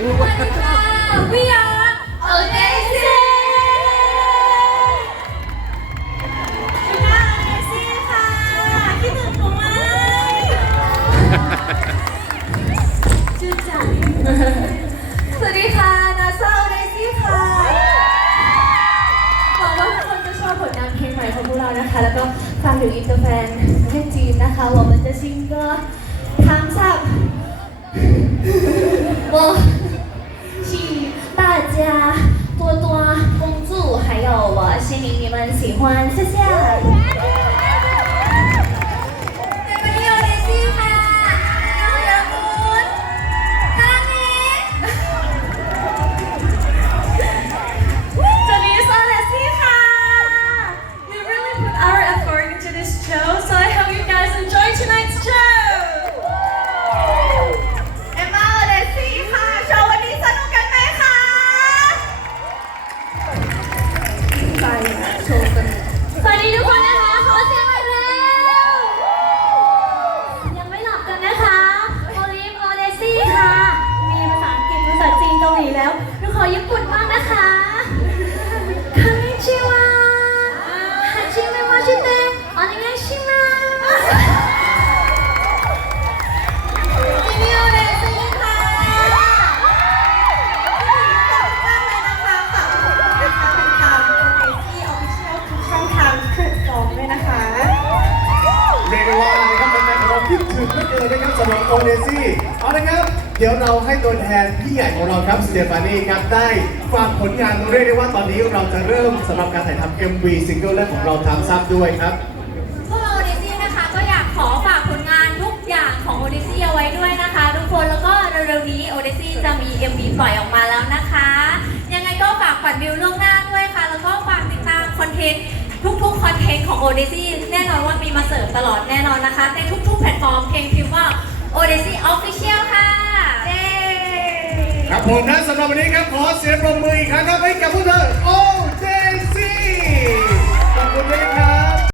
สวัสดีค่ะ We are Odyssey คุณน้า Odyssey ค่ะคิดถึงหนูไหมชื่นใจสวัสดีค่ะนาซา Odyssey ค่ะหวังว่าทุกคนจะชอบผลงานเพลงใหม่ของพวกเรานะคะ แล้วก็ฟังถึงอินเตอร์แฟนประเทศจีนนะคะ我们的新歌 请你们喜欢，谢谢。 แล้วหนูขอญี่ปุ่นบ้างนะคะ ถึงเหลือเกินนะครับสำหรับโอเดซี่เอาละครับ เดี๋ยวเราให้ตัวแทนพี่ใหญ่ของเราครับสเตฟานีครับได้ฝากผลงานเรียกได้ว่าตอนนี้เราจะเริ่มสำหรับการถ่ายทำ MV ซิงเกิลแรกของเราทำซับด้วยครับ พวกเราโอเดซี่นะคะก็อยากขอฝากผลงานทุกอย่างของโอเดซี่เอาไว้ด้วยนะคะทุกคนแล้วก็เร็วๆนี้โอเดซี่จะมี MV ปล่อยออกมาแล้วนะคะ ยังไงก็ฝากฝันวิวล่วงหน้าด้วยค่ะ แล้วก็ฝากติดตามคอนเทนต์ ทุกๆคอนเทนต์ของโอเดซี่แน่นอนว่ามีมาเสิร์ฟตลอดแน่นอนนะคะ ในทุกๆแพลตฟอร์มเพียงพิมพ์ว่า Odyssey Official ค่ะ เย้ ครับผมนะสำหรับวันนี้ครับขอเสียงปรบมืออีกครั้งครับให้กับพวกเธอโอ